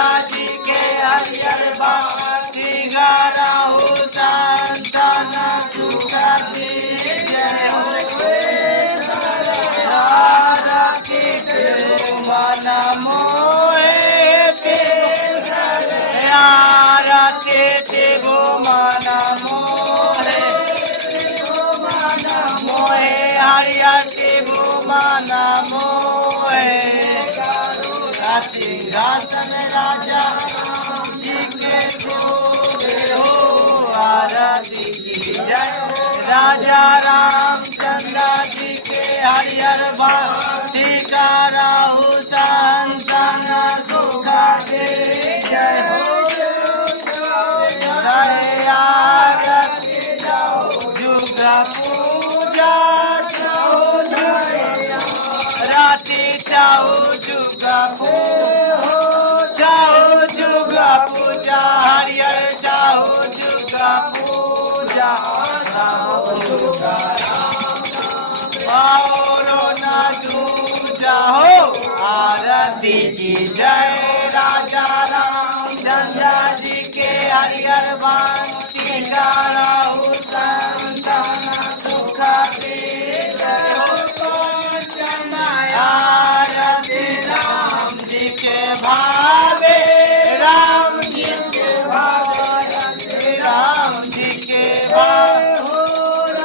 चंद्रा जी के हरियर बाटी गाराहु संतन सुख दे जय हो राधे के मन मोहे राधे के मन मोहे मोहे हरिया के मन मोहे सिंहासन राजा जी के हो आरती की जय राजा रामचंद्र जी के हरियर बाटी गाराहु संतन सुख दे जय हो आरती जाओ जुग पूजा जाओ राती जाओ जुग पूजा हरियर जाओ जुग पूजा और न दूजा हो आरती की जय राजा रामचंद्र जी के हरियर बाण